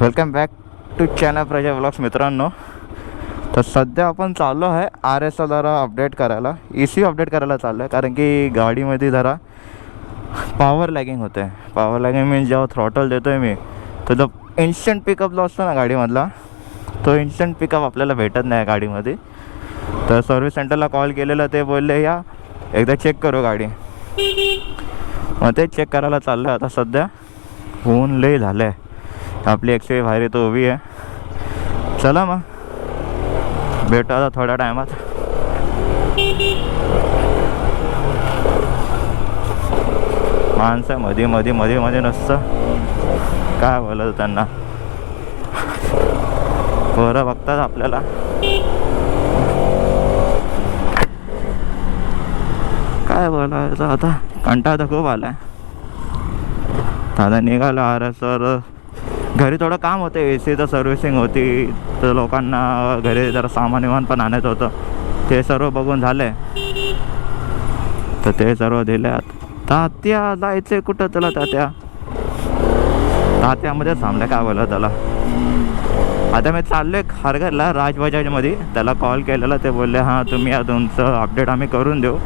Welcome back to channel प्रजा vlogs. मित्रांनो, तर सध्या आपण चाललो आहे RS जरा अपडेट करायला, ECU अपडेट करायला चाललो आहे. कारण की गाडीमध्ये जरा पॉवर लॅगिंग होते. पॉवर लॅगिंग मीन्स जेव्हा थ्रॉटल देतो आहे मी, तर जो इन्स्टंट पिकअप जो असतो ना गाडीमधला, तो इन्स्टंट पिकअप आपल्याला भेटत नाही गाडीमध्ये. तर सर्व्हिस सेंटरला कॉल केलेला, ते बोलले या एकदा चेक करू गाडी. मग ते चेक करायला चाललं आहे आता. सध्या ऊन लय झालं आहे. आपली XUV बाहेर येतो उभी आहे. चला मग भेटू आता थोड्या टायमात. माणसं मध्ये मध्ये मध्ये मध्ये नसतं, काय बोलत त्यांना. पोरं बघतात आपल्याला. काय बोलायचं आता, कंटाळा तर खूप आला आहे. आता निघालो RSवर. घरी थोडं काम होतं, ACचं सर्व्हिसिंग होती, तर लोकांना घरी जरा सामान विमान पण आणायचं होतं. ते सर्व बघून झालं, तर ते सर्व दिले. तात्या जायचं कुठं तुला? तात्यामध्ये थांबलं, काय बोला त्याला. आता मी चाललो आहे खारघरला राजबजाजमध्ये. त्याला कॉल केलेला, ते बोलले हां तुम्ही या, तुमचं अपडेट आम्ही करून देऊ.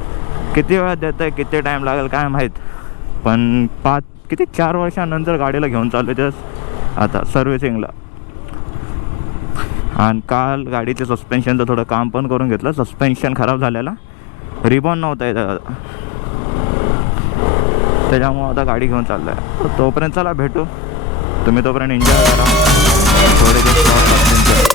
किती वेळात देतं आहे, किती टाईम लागेल काय माहीत. पण 4 वर्षानंतर गाडीला घेऊन चाललो ते आता सर्व्हिसिंगला. आणि काल गाडीचे सस्पेन्शनचं थोडं काम पण करून घेतलं. सस्पेन्शन खराब झालेला, रिबॉन नव्हता येत, त्याच्यामुळं आता गाडी घेऊन चाललो आहे. तोपर्यंत चला भेटू. तुम्ही तोपर्यंत एन्जॉय करा थोडे दिवस.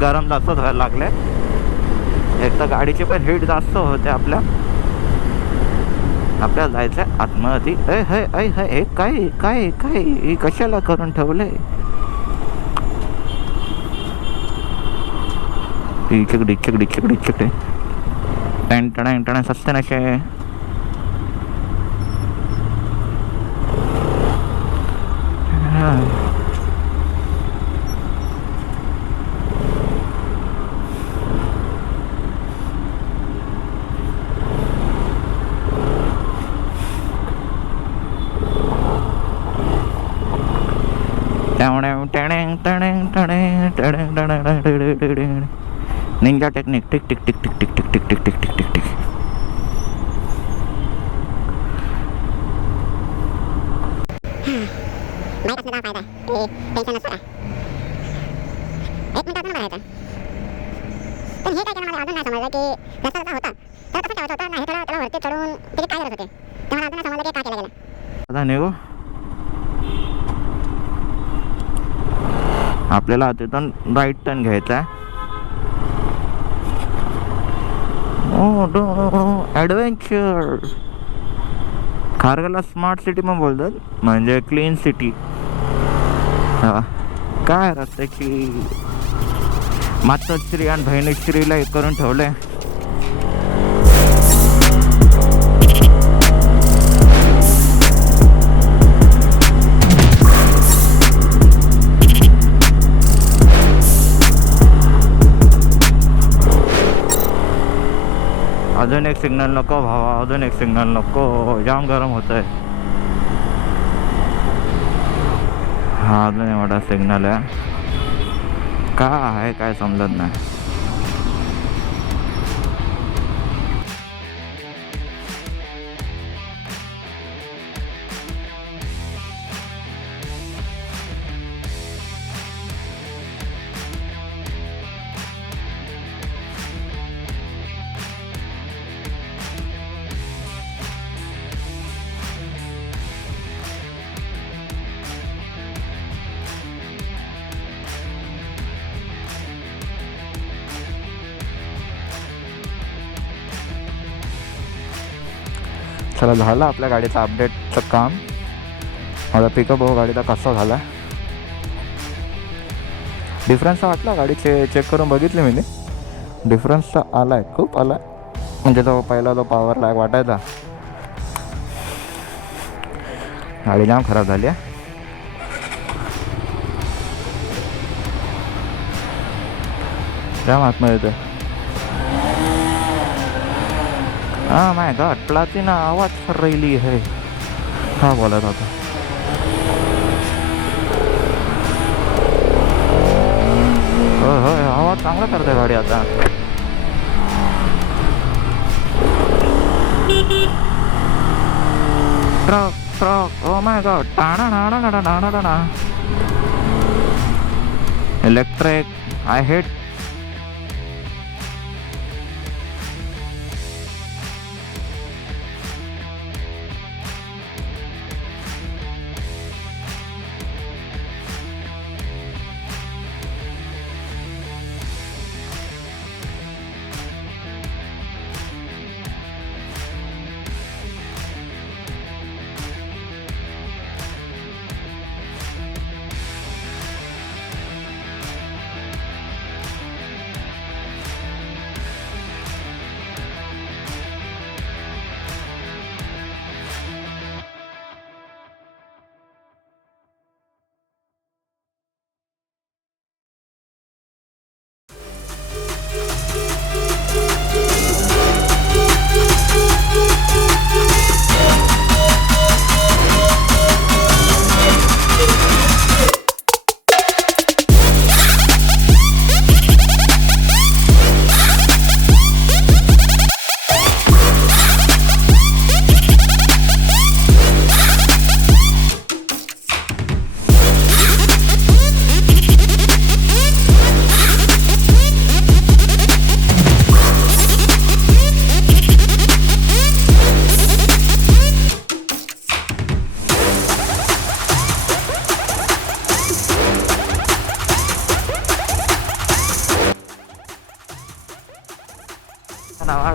गरम जास्त व्हायला लागले. एक तर गाडीची पण हीट जास्त होते. आपल्याला जायचं आतमध्ये. हे काय काय काय हे कशाला करून ठेवलंय? डिचक टण सस्ते नशे. Ninja technique tick tick tick tick tick tick tick tick tick tick tick tick. आता निघू. आपल्याला तिथून राईट टर्न घ्यायचा आहे. ॲडव्हेंचर. खारघरला स्मार्ट सिटी पण बोलतात, म्हणजे क्लीन सिटी. काय रस्त्याची मातोश्री आणि बहिणीश्रीला हे करून ठेवलंय. अजून एक सिग्नल नको भावा, अजून एक सिग्नल नको. जाम गरम होत आहे. हा अजून एवढा सिग्नल आहे, का आहे काय समजत नाही. चला झालं आपल्या गाडीचं अपडेटचं काम. माझा पिकअप बघू गाडीचा कसा झाला. डिफरन्स वाटला गाडीचे चेक करून बघितले मी. डिफरन्स तर आला आहे, खूप आला आहे. म्हणजे तो पहिला तो पॉवर लॅग वाटायचा. गाडी जाम खराब झाली आहे. जाम आतमध्ये येतं. हां माय गॉड, प्लाटिना आवाज कर रही है. हा बोलत होता. हो आवाज चांगला करते गाडी आता. Truck oh my God, टाणा electric. I hate.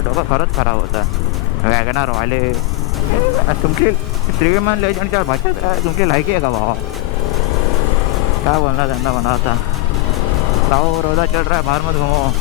डोकं खरंच खराब होता. वॅगनारवाले तुमची श्रीमान लेजंडच्या भाषेत तुमची लायकी आहे का भावा? काय बोलणार त्यांना म्हणा आता. राहो रोजा चल रहा है बाहर मत घुमो.